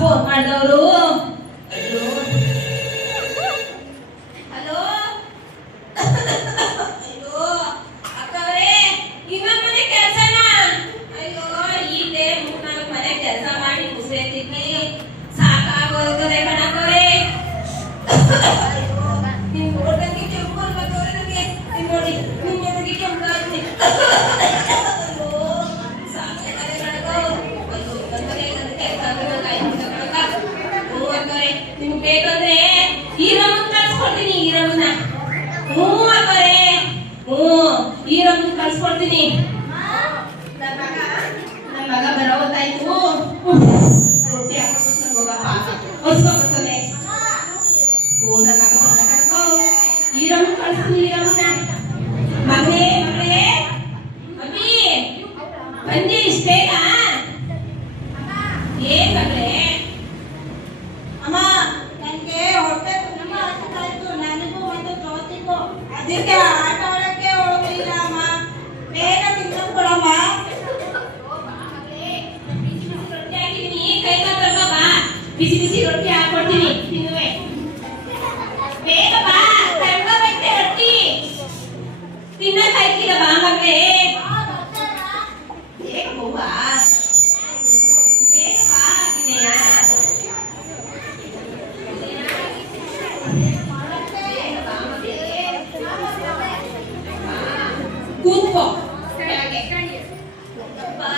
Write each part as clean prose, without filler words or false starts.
Phone ಮಾಡಿದವರು. ನಿಮ್ಗೆ ಬೇಕಂದ್ರೆ ಈರಮ್ಮನ್ ಕಳ್ಸ್ಕೊಡ್ತೀನಿ. ಈರಮ್ಮನ ಈರಮ್ಮನ್ ಕಳ್ಸ್ಕೊಡ್ತೀನಿ. ನನ್ನ ಮಗ ಬರೋ ಹೊತ್ತಾಯ್ತು. ರೊಟ್ಟಿ ಹಾಕೋಬೇಕು ಹೊಸ್ಕೊಬರ್ತದೆ. ನನ್ನ ಮಗ ಬಂದ ಈರಮ್ಮನ್ ಕಳ್ಸ್ತೀನಿ. ಈರಮ್ಮನ ಮಗಳೇ ಮಗಳೇ ಅಮ್ಮಿ ಬಂದಿ ಇಷ್ಟ ಬೇಗ? ಏನ್ ಮಗಳೇ? ಅಮ್ಮ ನನಗೆ ಹೊಟ್ಟೆ ತುಂಬಾ ಹಸಿತಾಯ್ತು. ನನಗೂ ಒಂದು ಜೋತಿಗೂ ಅದಕ್ಕೆ ಆಟ ಆಡಕ್ಕೆ ಹೋಗ್ಲಿಲ್ಲ ಅಮ್ಮ. ಬೇಗ ತಿನ್ಕೊಂಡ್ಕೊಡಮ್ಮ. ರೊಟ್ಟಿ ಹಾಕಿದೀನಿ, ಕೈ ಕಾಲು ಬಾ. ಬಿಸಿ ಬಿಸಿ ರೊಟ್ಟಿ ಹಾಕೊಡ್ತೀನಿ, ತಿನ್ನುವೆ. ಬೇಗ ಬಾ, ತಗೊಂಡ್ಬೈತೆ ರೊಟ್ಟಿ. ತಿನ್ನಕ್ ಆಯ್ತಿಲ್ಲ ಬಾ ಮಗಳೇ. ಬೇಗ ಹೋಗ್ಬಾ, ಬೇಗ ಬಾ. ವಿನಯ ಕೂತ್ಕೋ ಕೆಳಗೆ ಬಾ.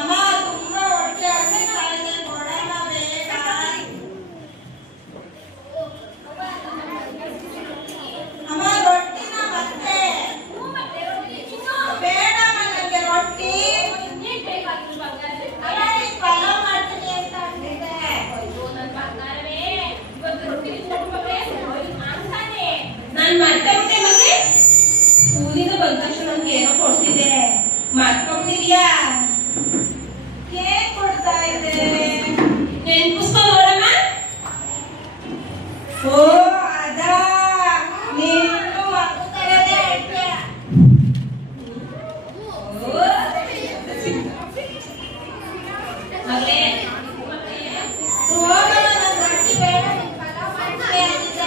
ಅಮ್ಮ ತುಂಬಾ ಹೊಟ್ಟೆ ಹಸಿತಾಯ್ತು. ಕೊಡೋಣ ಬೇಗ. ಅಮ್ಮ ರೊಟ್ಟಿನ ಮತ್ತೆ ಬೇಡ ನನಗೆ ರೊಟ್ಟಿ. ಅಲ್ಲ ನೀನ್ ಪಲಾವ್ ಮಾಡ್ತೀನಿ ಅಂತ ಅಂದಿದ್ದೆ. ನಾನ್ ಮಾಡ್ತಾ ಬಿಟ್ಟೆ ಮಗೇ. ಸ್ಕೂಲಿಂದ ಬಂದ ತಕ್ಷಣ ನನ್ಗೆ ಏನೋ ಕೊಡ್ತಿದ್ದೆ, ಮಾಡ್ಕೊಂಡಿದ್ಯಾ? ಏನ್ ಕೊಡ್ತಾ ಇದ್ದೆ? ನೆನ್ಪಿಸ್ಕೊ ನೋಡಮ್ಮ. ಓ ಅದಾ, ನೀನು ಮಕ್ಕಳೇ ಹೇಳ್ತೀಯ. ಮಗಳೇ ಹೋಗಲ್ಲ, ನನ್ ರೊಟ್ಟಿ ಬೇಡ. ನೀನ್ ಪಲಾವ್ ಮಾಡ್ತೀನಿ ಅಂದಿದ್ದೆ.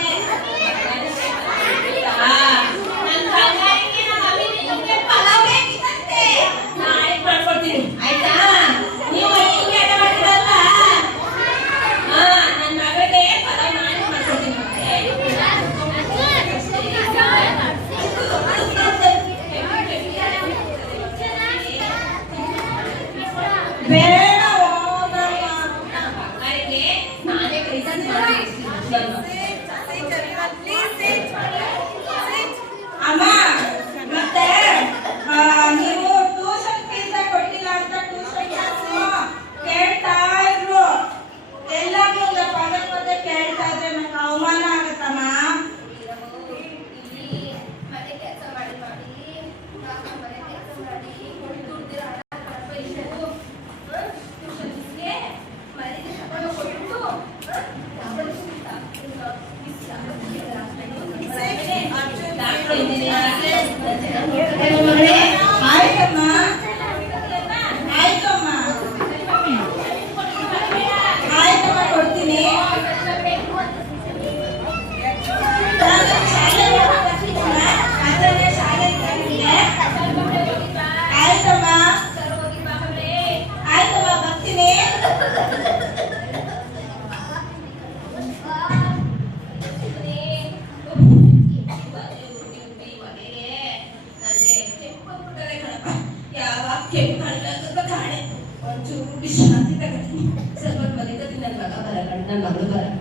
ನನ್ ಬಂಗಾರಿಗೆ ನಮ್ಮ ಮಮ್ಮಿ ನಿಮ್ಗೆ ಪಲಾವ್ ಬೇಕಿತ್ತಂತೆ. ನಾಳೆ ಮಾಡ್ಕೊಡ್ತೀನಿ ಆಯ್ತಾ? ನೀವು ಒಟ್ಟಿಗೆ ಆಟ ಮಾಡ್ತೀರಲ್ವಾ? ನನ್ನ ಮಗಳಿಗೆ ಪಲಾವ್ ನಾಳೆ ಮಾಡ್ಕೊಡ್ತೀನಿ. ಬೇಡ ಹೋಗಮ್ಮ. ಬಂಗಾರಿಗೆ ನಾನೇ ಕೈತಂದು ಮಾಡಿ ಅಮ್ಮ ಮತ್ತೆ ನೀವು ಟ್ಯೂಷನ್ ಫೀಸ್ ಕೊಟ್ಟಿಲ್ಲ ಅಂತ ಟ್ಯೂಷನ್ ಕ್ಲಾಸ್ ಕೇಳ್ತಾ ಇದ್ರು. ಎಲ್ಲ ಮುಂದೆ ಪದೇ ಪದೇ ಕೇಳ್ತಾ ಇದ್ರೆ ನಂಗೆ ಅವಮಾನ ಆಗತ್ತಮ್ಮ. ಮನೆ ಕೆಲಸ ಮಾಡಿ ಮನೆ ಕೆಲಸ ಮಾಡಿ ದುಡ್ದಿರೋ ಟ್ಯೂಷನ್ಸ್ಗೆ ಮನೆಗೆ ತಗೊಂಡು ಕೊಟ್ಟು ಆಯ್ತಮ್ಮ ಆಯ್ತಮ್ಮ ಆಯ್ತಮ್ಮ ಕೊಡ್ತೀನಿ. ಆಯ್ತಮ್ಮ ಆಯ್ತಮ್ಮ ಬರ್ತೀನಿ. ಒಂಚೂರು ವಿಶ್ರಾಂತಿ ತಗೋತೀನಿ. ಸ್ವಲ್ಪ ಮಲಿಕತೀನಿ. ನನ್ನ ಮಗ ಬರಲ್ಲ, ನನ್ನ ಮಗಳು ಬರಲ್ಲ.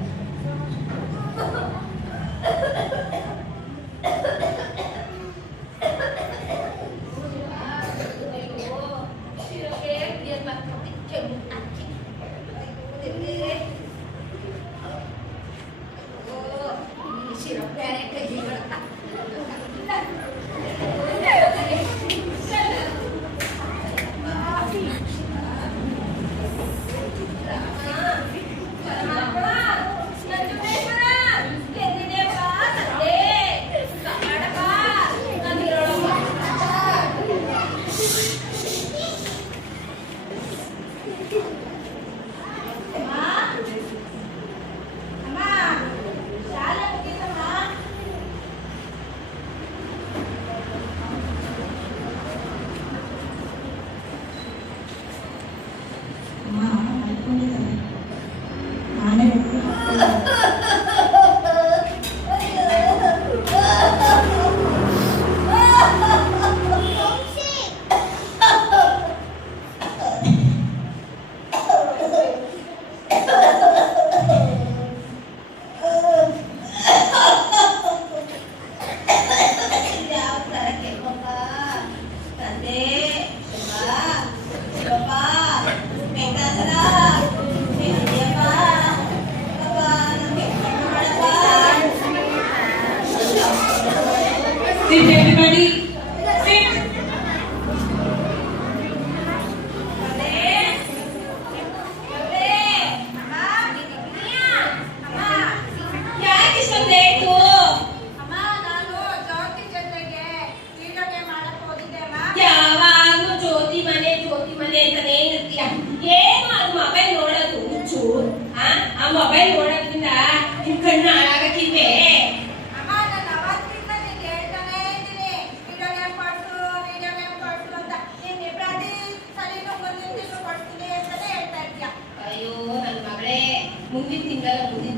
ಮುಂದಿನ ತಿಂಗಳ ಮುಂದಿನ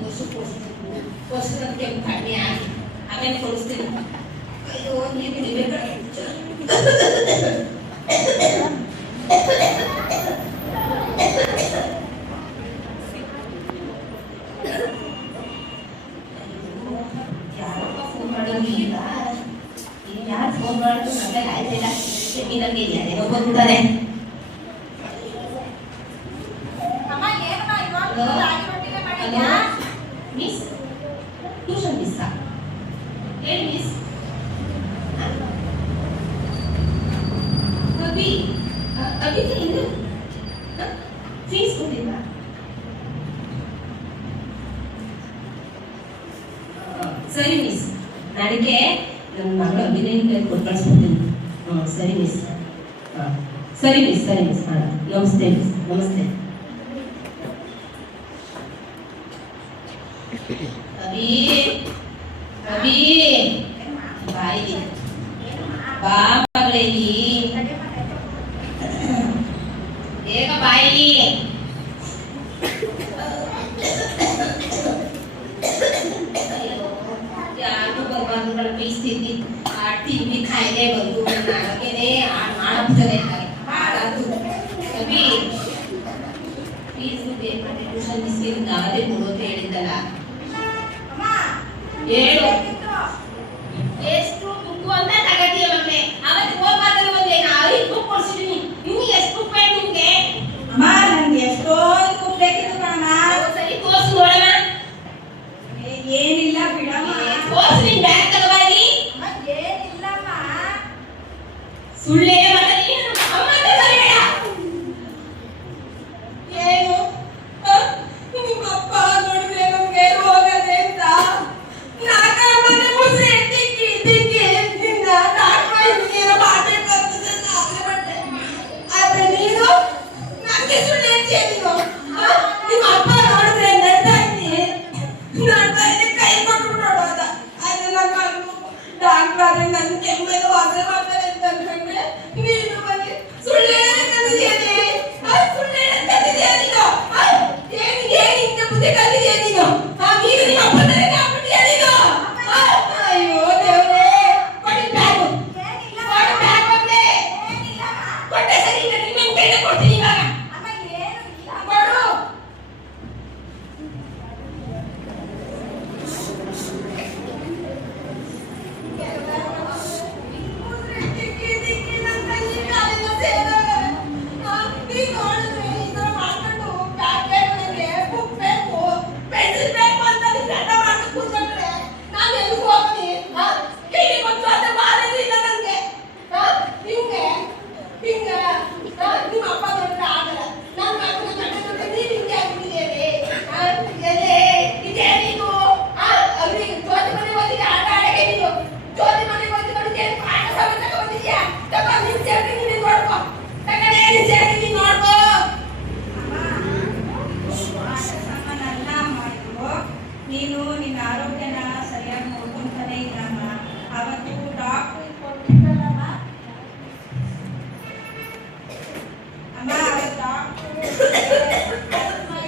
ವರ್ಷದ ಕೆಮ್ಮು ಕಡಿಮೆ ಆಗಿ ಆಮೇಲೆ ಕೊಡಿಸ್ತೀನಿ. ಅಯ್ಯೋ ನೀರು ಕುಡಿಬೇಕಾದ್ರೆ ಯಾರಪ್ಪ ಫೋನ್ ಮಾಡೋದು ಈಗ? ಯಾರು ಫೋನ್ ಮಾಡೋದು ನಮಗೆ ಆಯ್ತಿಲ್ಲ. ನಮಗೆ ಯಾರೇನೋ ಬಂದಿದ್ದಾರೆ. ಅಮ್ಮ ಏನಮ್ಮ ಇವಾಗ ರಾಗಿ ರೊಟ್ಟಿನೇ ಮಾಡಿದ್ಯಾ? ಮಿಸ್ ಟ್ಯೂಷನ್ ಮಿಸ್ ಹೇಳಿ ಮಿಸ್. ಅಭಿ ಅಭಿಗೆ ಇನ್ನು ಫೀಸ್ ಕೊಟ್ಟಿಲ್ಲ. ಸರಿ ಮಿಸ್, ನಾಳೆಗೆ ನನ್ನ ಮಗಳು ಅಭಿನಯ ಕೈ ಕೊಟ್ಟು ಕಳಿಸ್ಕೊಡ್ತೀನಿ. ಸರಿ ಮಿಸ್. ಸರಿ ಮಿಸ್, ಸರಿ ಮಿಸ್. ನಮಸ್ತೆ ಮಿಸ್, ನಮಸ್ತೆ. ಅಭಿ ಅಭಿ ಬಾಯಿ ಬಾ ಮಗಳಲ್ಲಿ ಬೇಗ ಬಾಯಿ. ಯಾರು ಬರ್ಬಾರ್ದು ನನ್ನ ಪರಿಸ್ಥಿತಿ. ಆ ಟಿವಿ ಕಾಯಿಲೆ ಬಂದು ನನ್ನ ಆರೋಗ್ಯನೇ ಹಾಳಾಗ್ತದೆ. ಹಾಳಾದ್ರು ಅಭಿ ಫೀಸ್ ಪೇ ಮಾಡಿ ಟ್ಯೂಷನ್ ಮಿಸ್ಸಿಗೆ ಗಾದೆ ಕೊಡು ಅಂತ ಹೇಳಿದ್ದಲ್ಲ. ಹೇಳು ಎಷ್ಟು ಬುಕ್ಕು ಅಂತ ತಗತೀಯ ಮಕ್ಕಳೇ? ಅವತ್ತು ಹೋಗ್ಬಾರ್ದು ಒಂದೇ 5 ಬುಕ್ ಕೊಡ್ಸಿದ್ದೀನಿ. ನಿಮ್ಗೆ ಎಷ್ಟು ಬುಕ್ ಬೇಕು ನಿಮ್ಗೆ? ಅಮ್ಮ ನನ್ಗೆ ಎಷ್ಟೊಂದು ಬುಕ್ ಬೇಕಿತ್ತು ಕಣಮ್ಮ. ಸರಿ ತೋರ್ಸು ನೋಡಮ್ಮ. ಏನಿಲ್ಲ ಬಿಡಮ್ಮ. ತೋರ್ಸು ನಿನ್ ಬ್ಯಾಗ್ ತಗೋಬಾರಿ. ಏನಿಲ್ಲಮ್ಮ. ಸುಳ್ಳೇ ಮತ್ತೆ ನೀನು ಅಮ್ಮ ಅಂತ ಕರಿಬೇಡ. ಏನು ನಿಮ್ಮಪ್ಪ ನೋಡಿದ್ರೆ ನಮ್ಗೆ ಹೋಗದೆ ಅಂತ ನಾಲ್ಕನೇ ಮುಸ್ರೆ ತಿಕ್ಕಿ ತಿಕ್ಕಿ ನಿನ್ನ ನಾಲ್ಕೈದು ಬಾಟೆ ಬರ್ತದೆ ಅಂತ ಆಗ್ಲೇ ಆದ್ರೆ ನೀನು ನನಗೆ ಸುಳ್ಳು ಹೇಳ್ತೀಯ ನೀನು. ನಿಮ್ಮ ಅಪ್ಪ ನೋಡಿದ್ರೆ ನಡ್ತಾ ಇದ್ದೆ ಕೈ ಕೊಟ್ಬಿಟ್ಟು ನೋಡೋದ. ಅದೆಲ್ಲ ನಾನು ಡಾಕ್ಟರ್ ಆದ್ರೆ ನನ್ನ ಕೆಮ್ಮೆಲ್ಲ ವಾಸನೆ ಮಾಡ್ತಾರೆ ಅಂತ ಅನ್ಕೊಂಡ್ರೆ ನೀನು ಬನ್ನಿ ಸುಳ್ಳು ಹೇಳಕ್ಕಂತಿದ್ಯಾ ಸುಳ್ಳು ಹೇಳಕ್ಕಂತಿದ್ಯಾ ನೀನು. ಏನು ಇಂಥ ಬುದ್ಧಿ ಕಲಿದ್ಯಾ ನೀನು? ಈಗ ನಿಮ್ಮ ಅಪ್ಪನೇ ಆಗ್ಬಿಟ್ಟಿಯಾ ನೀನು? ಅಯ್ಯೋ ದೇವ್ರೇ, ಕೊಡಿ ಬ್ಯಾಗು. ಕೊಡು ಬ್ಯಾಗ್ ಬಂದೆ. ಕೊಟ್ಟೆ ಸರಿ, ಈಗ ನಿಮ್ಮ ಕೈಗೆ ಕೊಡ್ತೀನಿ ಇವಾಗ. ಕೊಡು. ನೀನು ನಿನ್ನ ಆರೋಗ್ಯನ ಸರಿಯಾಗಿ ನೋಡ್ಕೊಂತಾನೆ ಇಲ್ಲಮ್ಮ. ಅವತ್ತು ಡಾಕ್ಟರ್ ಕೊಟ್ಟಿದ್ದಲ್ಲಮ್ಮ ಅಮ್ಮ, ಅವತ್ತು ಡಾಕ್ಟರ್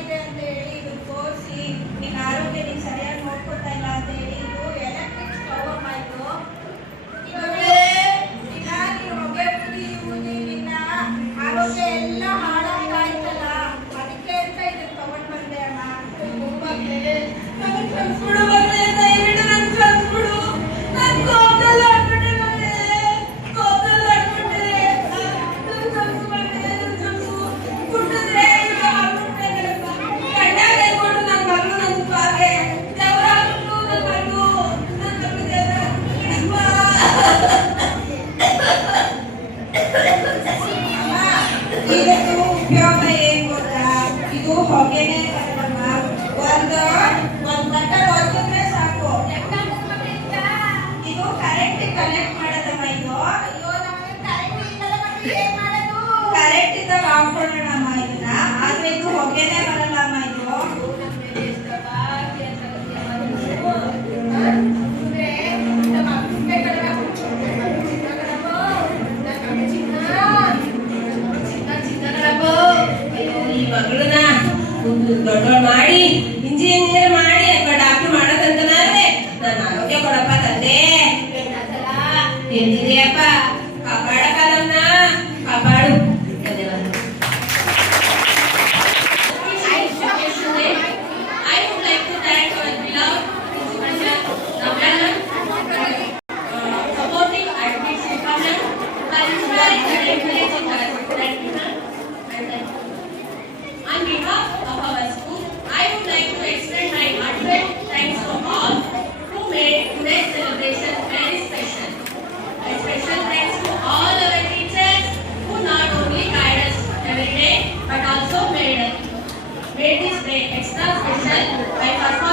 ಇದೆ ಅಂತ ಹೇಳಿ ಇದು ತೋರಿಸಿ ನಿನ್ನ ಆರೋಗ್ಯ ನೀನು ಸರಿಯಾಗಿ ನೋಡ್ಕೊತಾ ಇಲ್ಲ ಅಂತ ಹೇಳಿ ಇದು ಎಲೆಕ್ಟ್ರಿಕ್ ಸ್ಟವ್ ಅಮ್ಮ. ಇದು ಇಲ್ಲ ನೀನು ಹೊಗೆ ಊದಿ ನಿನ್ನ ಆರೋಗ್ಯ ಎಲ್ಲ ಹಾಳಾಗ್ತಾ ಇತ್ತಲ್ಲ, ಅದಕ್ಕೆ ಅಂತ ಇದನ್ನ ತಗೊಂಡ್ ಬಂದೆ ಅಮ್ಮ. ನನಗೆ ಕಳ್ಸ್ಬಿಡು ಬಂದೆ, ದಯವಿಟ್ಟು ನನಗೆ ಕಳ್ಸ್ಬಿಡು. ನಾನು ಕೋಪದಲ್ಲಿ ಆಡ್ಬಿಟ್ಟೆ ಬಂದೆ, ಕೋಪದಲ್ಲಿ ಆಡ್ಬಿಟ್ಟೆ. ನನಗೆ ಕಳ್ಸು ಬಂದೆ, ನನಗೆ ಕಳ್ಸು. ಕುಟ್ಟಿದ್ರೆ ಈಗ ಆಗ್ಬಿಟ್ಟೆ ನನಗೆ. ಕಣ್ಣಾಗ ಹೇಳ್ಕೊಂಡು ನನ್ನ ಮಗಳು ನನ್ನ ಬಾಗೆ ದೇವರಾಗ್ಬಿಟ್ಟು ನನ್ನ ಮಗಳು ದೇವರಾಗ್ಬಿಟ್ಟು. ಇದಕ್ಕೆ ಉಪಯೋಗ ಏನ್ ಗೊತ್ತಾ? ಇದು ಹೊಗೆನೆ ಬರಲ್ಲಮ್ಮ. ಒಂದ್ ಗಂಟೆ ಹೊರಗಿದ್ರೆ ಸಾಕು. ಇದು ಕರೆಂಟ್ ಕನೆಕ್ಟ್ ಮಾಡೋದಮ್ಮ. ಇದು ಕರೆಂಟ್ ಇದ್ದಾಗ ಹಾಕೊಳ್ಳೋಣಮ್ಮ ಇದನ್ನ. ಆದ್ರೆ ಇದು ಹೊಗೆನೆ ಬರಲ್ಲಮ್ಮ. ಇದು ಅಯ್ಯೋ ಈ ಮಗಳನ್ನ ಮುಂದೆ ದೊಡ್ಡವಳು ಮಾಡಿ ಇಂಜಿನಿಯರ್ ಮಾಡಿ ಅಥವಾ ಡಾಕ್ಟರ್ ಮಾಡೋದಂತನಾದ್ರೆ ನನ್ನ ಆರೋಗ್ಯ ಕೊಡಪ್ಪ ತಂದೆ ಬೆಣ್ಣಾತಲ್ಲ ಎಂದಿದೆಯಪ್ಪ ಕಾಪಾಡಪ್ಪ ನಮ್ಮನ್ನ ಕಾಪಾಡು. ಧನ್ಯವಾದ. I would like to thank our beloved principal, Navlana, supporting administration, for inspiring and encouraging us. On behalf of our school, I would like to extend my heartfelt thanks to all who made today's celebration very special. A special thanks to all our teachers who not only guide us every day but also made this day extra special by performing